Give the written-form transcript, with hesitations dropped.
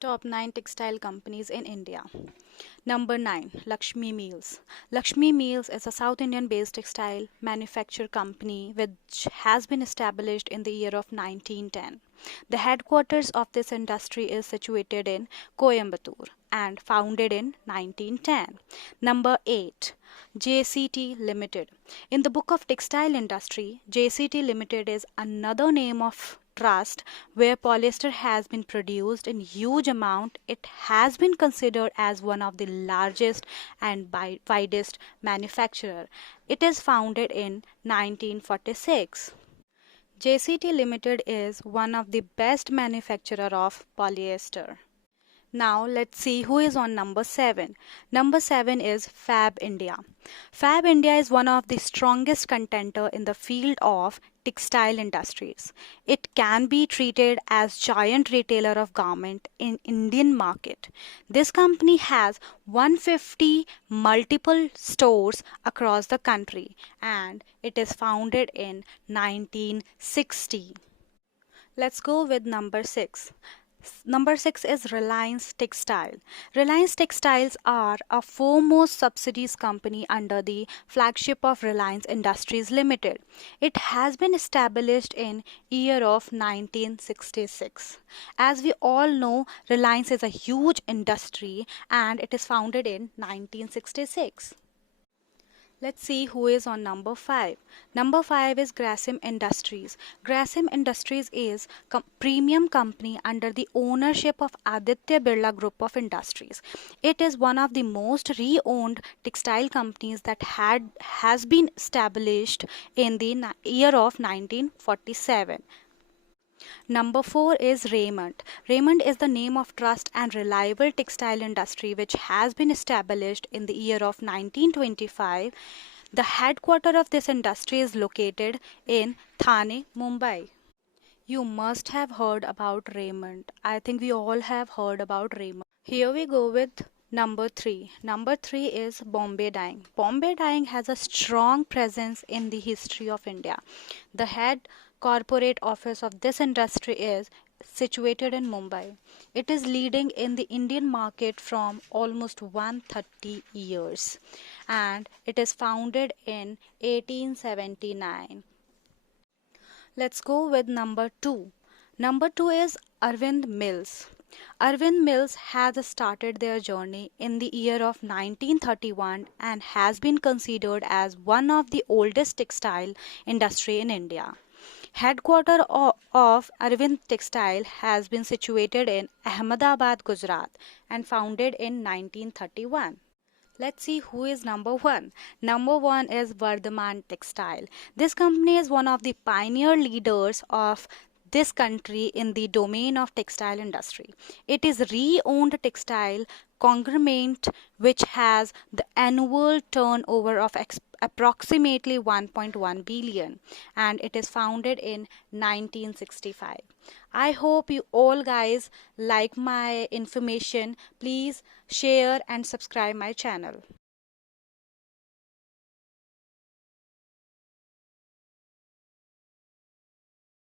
Top 9 textile companies in India. Number 9, Lakshmi Mills. Lakshmi Mills is a South Indian based textile manufacture company which has been established in the year of 1910. The headquarters of this industry is situated in Coimbatore and founded in 1910. Number 8, JCT Limited. In the book of textile industry, JCT Limited is another name of trust where polyester has been produced in huge amount. It has been considered as one of the largest and widest manufacturer. It is founded in 1946. JCT Limited is one of the best manufacturer of polyester. Now let's see who is on number 7. Number 7 is Fab India. Fab India is one of the strongest contender in the field of textile industries. It can be treated as giant retailer of garment in Indian market. This company has 150 multiple stores across the country and it is founded in 1960. Let's go with number 6. Number 6 is Reliance Textile. Reliance Textiles are a foremost subsidies company under the flagship of Reliance Industries Limited. It has been established in year of 1966. As we all know, Reliance is a huge industry and it is founded in 1966. Let's see who is on number 5. Number 5 is Grasim Industries. Grasim Industries is premium company under the ownership of Aditya Birla Group of Industries. It is one of the most re-owned textile companies that has been established in the year of 1947. Number 4 is Raymond. Raymond is the name of trust and reliable textile industry which has been established in the year of 1925. The headquarters of this industry is located in Thane, Mumbai. You must have heard about Raymond. I think we all have heard about Raymond. Here we go with number 3. Number 3 is Bombay Dyeing. Bombay Dyeing has a strong presence in the history of India. The head corporate office of this industry is situated in Mumbai. It is leading in the Indian market from almost 130 years and it is founded in 1879. Let's go with number 2. Number 2 is Arvind Mills. Arvind Mills has started their journey in the year of 1931 and has been considered as one of the oldest textile industry in India. Headquarter of Arvind Textile has been situated in Ahmedabad, Gujarat and founded in 1931. Let's see who is number 1. Number 1 is Vardhaman Textile. This company is one of the pioneer leaders of this country in the domain of textile industry. It is re-owned textile conglomerate which has the annual turnover of approximately 1.1 billion and it is founded in 1965. I hope you all guys like my information. Please share and subscribe my channel.